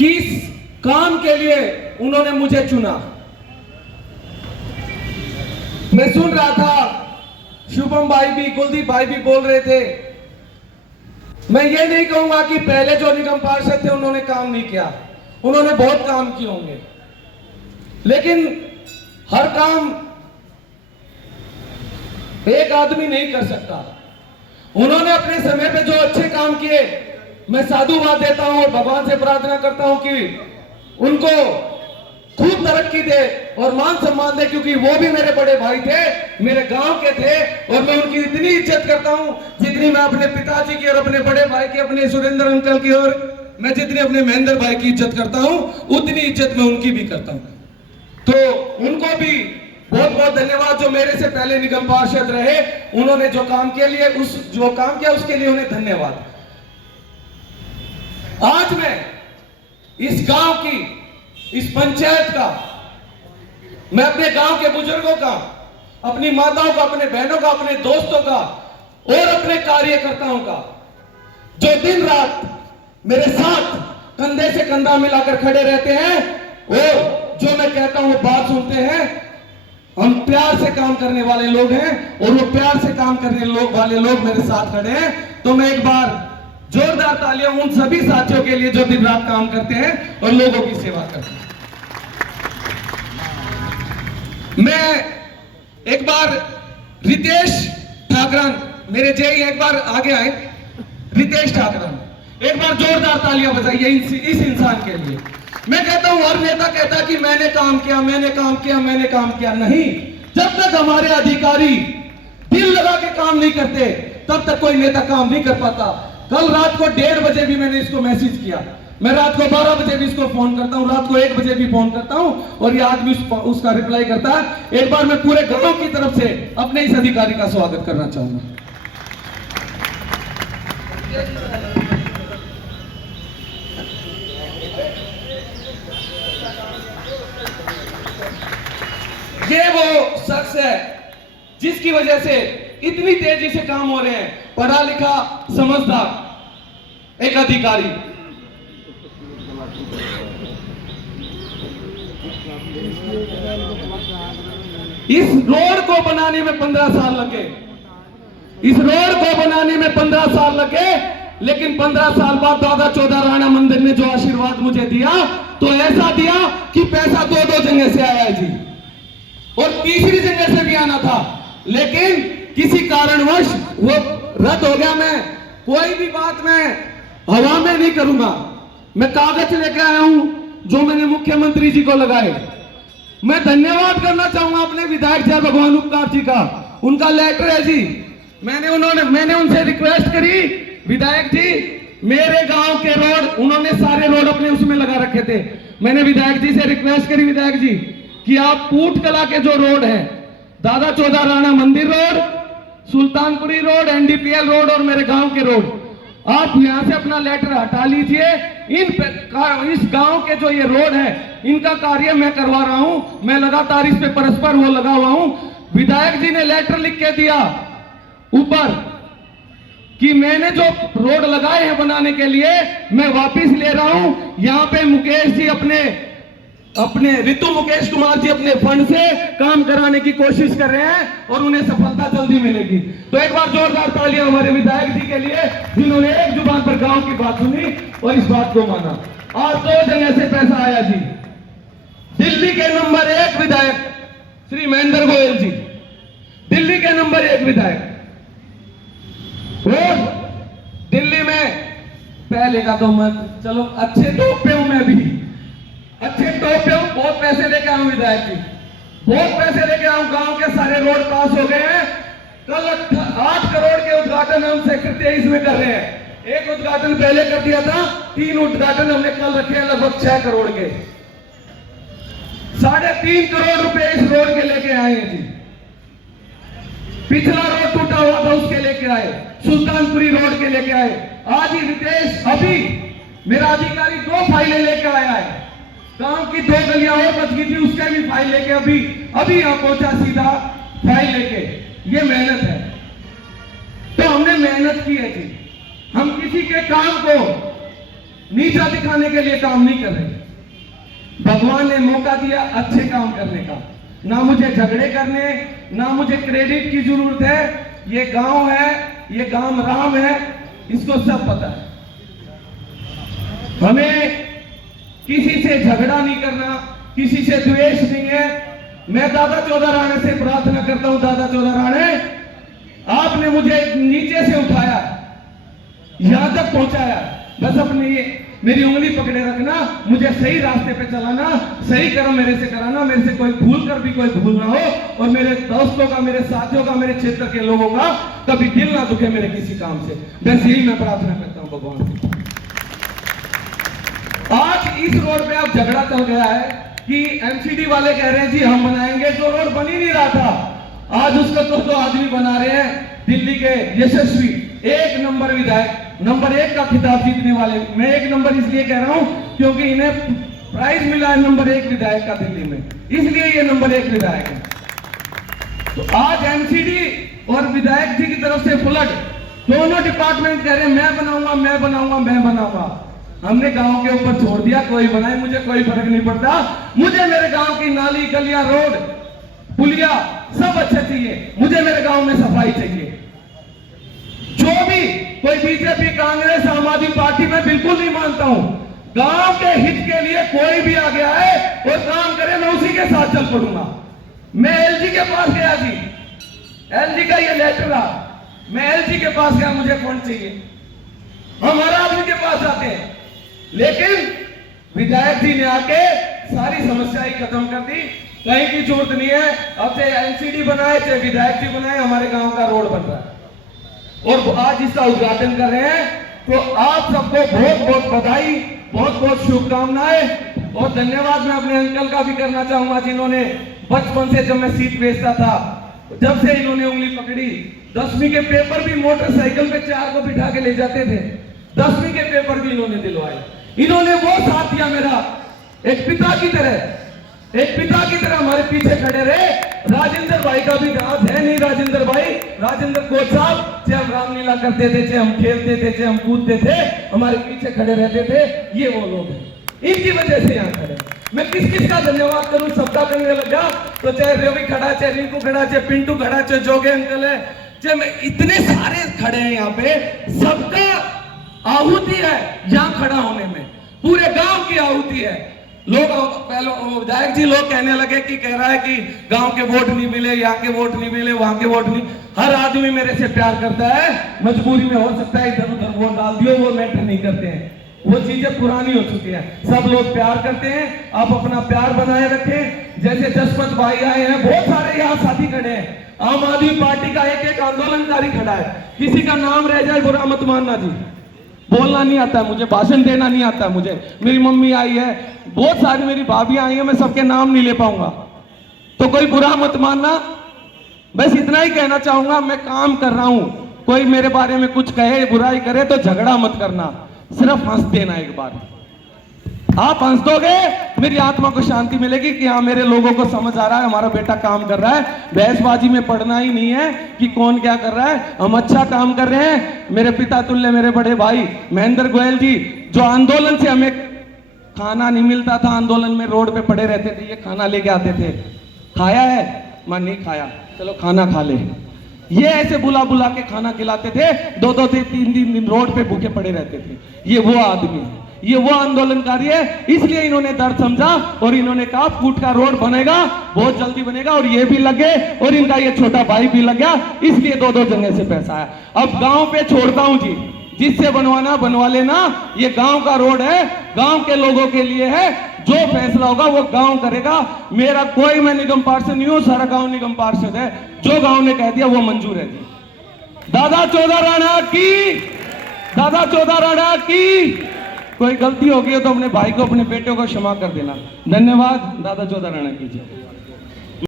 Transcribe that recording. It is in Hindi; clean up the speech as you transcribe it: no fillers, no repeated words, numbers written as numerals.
किस काम के लिए उन्होंने मुझे चुना। मैं सुन रहा था, शुभम भाई भी, कुलदीप भाई भी बोल रहे थे। मैं ये नहीं कहूंगा कि पहले जो निगम पार्षद थे उन्होंने काम नहीं किया, उन्होंने बहुत काम किए होंगे, लेकिन हर काम एक आदमी नहीं कर सकता। उन्होंने अपने समय पे जो अच्छे काम किए, मैं साधुवाद देता हूं और भगवान से प्रार्थना करता हूं कि उनको खूब तरक्की दे और मान सम्मान दे, क्योंकि वो भी मेरे बड़े भाई थे, मेरे गांव के थे, और मैं उनकी इतनी इज्जत करता हूं जितनी मैं अपने पिताजी की और अपने बड़े भाई की, अपने सुरेंद्र अंकल की, और मैं जितनी अपने महेंद्र भाई की इज्जत करता हूं उतनी इज्जत मैं उनकी भी करता हूं। तो उनको भी बहुत बहुत धन्यवाद, जो मेरे से पहले निगम पार्षद रहे। उन्होंने जो काम के लिए जो काम किया उसके लिए उन्हें धन्यवाद। आज मैं इस गांव की, इस पंचायत का, मैं अपने गांव के बुजुर्गों का, अपनी माताओं का, अपने बहनों का, अपने दोस्तों का और अपने कार्यकर्ताओं का, जो दिन रात मेरे साथ कंधे से कंधा मिलाकर खड़े रहते हैं और जो मैं कहता हूं बात सुनते हैं, हम प्यार से काम करने वाले लोग हैं और वो प्यार से काम करने वाले लोग मेरे साथ खड़े हैं। तो मैं एक बार जोरदार तालियां उन सभी साथियों के लिए जो दिन रात काम करते हैं और लोगों की सेवा करते हैं। मैं एक बार रितेश ठाकरन, मेरे जेई एक बार आगे आए, रितेश ठाकरन, एक बार जोरदार तालियां बजाइए इस इंसान के लिए। मैं कहता हूं, हर नेता कहता है कि मैंने काम किया, मैंने काम किया, मैंने काम किया। नहीं, जब तक हमारे अधिकारी दिल लगा के काम नहीं करते तब तक कोई नेता काम नहीं कर पाता। कल रात को 1:30 बजे भी मैंने इसको मैसेज किया, मैं रात को 12 बजे भी इसको फोन करता हूं, रात को 1 बजे भी फोन करता हूं और ये आदमी उसका रिप्लाई करता है। एक बार मैं पूरे गांव की तरफ से अपने इस अधिकारी का स्वागत करना चाहूंगा। ये वो शख्स है जिसकी वजह से इतनी तेजी से काम हो रहे हैं। पढ़ा लिखा, समझदार एक अधिकारी। इस रोड को बनाने में 15 साल लगे, इस रोड को बनाने में 15 साल लगे, लेकिन 15 साल बाद दादा चौधा राणा मंदिर ने जो आशीर्वाद मुझे दिया, तो ऐसा दिया कि पैसा 2-2 जगह से आया है जी, और तीसरी जगह से भी आना था, लेकिन किसी कारणवश वो रद्द हो गया। मैं कोई भी बात मैं हवा में नहीं करूंगा, मैं कागज लेके आया हूं जो मैंने मुख्यमंत्री जी को लगाए। मैं धन्यवाद करना चाहूंगा अपने विधायक जय भगवान उपकार जी का, उनका लेटर है जी। मैंने उनसे रिक्वेस्ट करी, विधायक जी मेरे गांव के रोड, उन्होंने सारे रोड अपने उसमें लगा रखे थे। मैंने विधायक जी से रिक्वेस्ट करी, विधायक जी कि आप पूट कला के जो रोड है, दादा चौधा राणा मंदिर road, Sultanpuri road, NDPL road और मेरे गांव के रोड, आप यहां से अपना लेटर हटा लीजिए। इस गांव के जो ये रोड है, इनका कार्य मैं करवा रहा हूं, मैं लगातार इस पे परस्पर वो लगा हुआ हूं। विधायक जी ने लेटर लिख के दिया ऊपर कि मैंने जो रोड लगाए हैं बनाने के लिए मैं वापिस ले रहा हूं। यहां पे मुकेश जी अपने ऋतु मुकेश कुमार जी अपने फंड से काम कराने की कोशिश कर रहे हैं और उन्हें सफलता जल्दी मिलेगी। तो एक बार जोरदार तालियां हमारे विधायक जी के लिए, जिन्होंने एक जुबान पर गांव की बात सुनी और इस बात को माना। आज 2 जगह से पैसा आया जी। दिल्ली के नंबर 1 विधायक श्री महेंद्र गोयल जी, दिल्ली के नंबर 1 विधायक, और दिल्ली में पहले का तो मत, चलो अच्छे टॉप पे हूं, मैं भी अच्छे टॉप पे हूं, बहुत पैसे लेके आऊं विधायक जी, बहुत पैसे लेके आऊं। गांव के सारे रोड पास हो गए हैं। कल 8 करोड़ के उद्घाटन हम सेक्टर 23 में कर रहे हैं। एक उद्घाटन पहले कर दिया था, 3 उद्घाटन हमने कल रखे हैं, लगभग 6 करोड़ के, 3.5 करोड़ रुपए इस रोड के लेके आए हैं जी। पिछला रोड टूटा हुआ था, उसके लेके आए, सुल्तानपुरी रोड के लेके आए। आज ही रितेश, अभी मेरा अधिकारी 2 फाइलें लेके आया है, गांव की 2 गलियां और बच गई थी, उसके भी फाइल लेके अभी यहां पहुंचा, सीधा फाइल लेके। ये मेहनत है, तो हमने मेहनत की है जी। हम किसी के काम को नीचा दिखाने के लिए काम नहीं कर रहे। भगवान ने मौका दिया अच्छे काम करने का, ना मुझे झगड़े करने, ना मुझे क्रेडिट की जरूरत है। ये गांव है, ये गांव राम है, इसको सब पता है। हमें किसी से झगड़ा नहीं करना, किसी से द्वेष नहीं है। मैं दादा चौधरी राणे से प्रार्थना करता हूं, दादा चौधरी राणे, आपने मुझे नीचे से उठाया, यहां तक पहुंचाया। बस अपनी मेरी उंगली पकड़े रखना, मुझे सही रास्ते पे चलाना, सही कर्म मेरे से कराना, मेरे से कोई भूल कर भी कोई भूल ना हो, और मेरे दोस्तों का, मेरे साथियों का, मेरे क्षेत्र के लोगों का कभी दिल ना दुखे मेरे किसी काम से। बस यही मैं प्रार्थना करता हूं भगवान से। आज इस रोड पे अब झगड़ा चल गया है कि एमसीडी वाले कह रहे हैं जी हम बनाएंगे, जो रोड बन ही नहीं रहा था आज उसका तो आदमी बना रहे हैं। दिल्ली के यशस्वी 1 नंबर विधायक, नंबर 1 का खिताब जीतने वाले, मैं 1 नंबर इसलिए कह रहा हूं क्योंकि इन्हें प्राइज मिला है नंबर 1 विधायक का दिल्ली में, इसलिए ये नंबर 1 विधायक है। तो आज एमसीडी और विधायक जी की तरफ से फ्लड, दोनों डिपार्टमेंट कह रहे हैं मैं बनाऊंगा, मैं बनाऊंगा, मैं बनाऊंगा। हमने गांव के ऊपर छोड़ दिया, कोई बनाए, मुझे कोई फर्क नहीं पड़ता। मुझे मेरे गांव की नाली, गलियां, रोड, पुलिया सब अच्छा चाहिए। मुझे मेरे गांव में सफाई चाहिए। जो भी कोई बीजेपी, कांग्रेस, आम आदमी पार्टी में बिल्कुल नहीं मानता हूं। गांव के हित के लिए कोई भी आ गया है और काम करे, मैं उसी के साथ चल पड़ूंगा। मैं एलजी के पास गया जी, एलजी का ये लेटर रहा, मैं एलजी के पास गया, मुझे फंड चाहिए। हम हर आदमी के पास आते हैं, लेकिन विधायक जी ने आके सारी समस्याएं खत्म कर दी। कहीं की जरूरत नहीं है, अब चाहे एमसीडी बनाए, चाहे विधायक जी बनाए, हमारे गांव का रोड बन रहा है और आज इसका उद्घाटन कर रहे हैं। तो आप सबको बहुत बहुत बधाई, बहुत बहुत शुभकामनाएं और धन्यवाद मैं अपने अंकल का भी करना चाहूंगा, जिन्होंने बचपन से, जब मैं सीट बेचता था, जब से इन्होंने उंगली पकड़ी। 10वीं के पेपर भी मोटरसाइकिल पे 4 को बिठा के ले जाते थे, 10वीं के पेपर भी इन्होंने दिलवाए। इन्होंने वो साथ दिया मेरा, एक पिता की तरह, एक पिता की तरह हमारे पीछे खड़े रहे। राजेंद्र भाई का भी हाथ है नहीं, राजेंद्र भाई, राजेंद्र कोच साहब, चाहे हम रामलीला करते थे, चाहे हम खेलते थे, चाहे हम कूदते थे, हमारे पीछे खड़े रहते थे। ये वो लोग हैं, इनकी वजह से यहाँ खड़े। मैं किस किस का धन्यवाद करूं, सबका करने लगा तो चाहे रवि खड़ा, चाहे रिंकू खड़ा, चाहे पिंटू खड़ा, चाहे जोगे अंकल है, चाहे मैं, इतने सारे खड़े हैं यहाँ पे, सबका आहुति है यहाँ खड़ा होने में, पूरे गांव की आहुति है। लोग पहले विधायक जी लोग कहने लगे कि कह रहा है कि गांव के वोट नहीं मिले, यहाँ के वोट नहीं मिले, वहां के वोट नहीं। हर आदमी मेरे से प्यार करता है, मजबूरी में हो सकता है इधर उधर वोट डाल दियो, वो मैटर नहीं करते हैं, वो चीजें पुरानी हो चुकी है। सब लोग प्यार करते हैं, आप अपना प्यार बनाए रखें। जैसे जसपत भाई आए हैं, बहुत सारे यहाँ साथी खड़े हैं, आम आदमी पार्टी का एक एक आंदोलनकारी खड़ा है। किसी का नाम रह जाए बुरा मत मानना जी, बोलना नहीं आता है मुझे, भाषण देना नहीं आता है मुझे। मेरी मम्मी आई है, बहुत सारी मेरी भाभी आई है, मैं सबके नाम नहीं ले पाऊंगा, तो कोई बुरा मत मानना। बस इतना ही कहना चाहूंगा, मैं काम कर रहा हूं, कोई मेरे बारे में कुछ कहे, बुराई करे तो झगड़ा मत करना, सिर्फ हंस देना। एक बार आप हंस दोगे, मेरी आत्मा को शांति मिलेगी कि हाँ मेरे लोगों को समझ आ रहा है, हमारा बेटा काम कर रहा है। बहसबाजी में पड़ना ही नहीं है कि कौन क्या कर रहा है, हम अच्छा काम कर रहे हैं। मेरे पिता तुल्य मेरे बड़े भाई महेंद्र गोयल जी, जो आंदोलन से, हमें खाना नहीं मिलता था, आंदोलन में रोड पे पड़े रहते थे, ये खाना लेके आते थे। खाया है? मैं नहीं खाया, चलो खाना खा ले। ये ऐसे बुला बुला के खाना खिलाते थे, 2-2 3 दिन रोड पे भूखे पड़े रहते थे। ये वो आदमी है, ये वो आंदोलनकारी है, इसलिए इन्होंने दर्द समझा और इन्होंने कहा फूट का रोड बनेगा, बहुत जल्दी बनेगा। और ये भी लगे और इनका ये छोटा भाई भी लग गया, इसलिए 2-2 जगह से पैसा आया। अब गांव पे छोड़ता हूं जी, जिससे बनवाना बनवा लेना, ये गांव का रोड है, गांव के लोगों के लिए है। जो फैसला होगा वो गांव करेगा। मेरा कोई, मैं निगम पार्षद नहीं हूं, सारा गांव निगम पार्षद है। जो गांव ने कह दिया वो मंजूर है जी। दादा चौधरी राणा की, दादा चौधरी राणा की। कोई गलती होगी तो अपने भाई को, अपने बेटे को क्षमा कर देना। धन्यवाद। दादा चौधरी राणा की जी।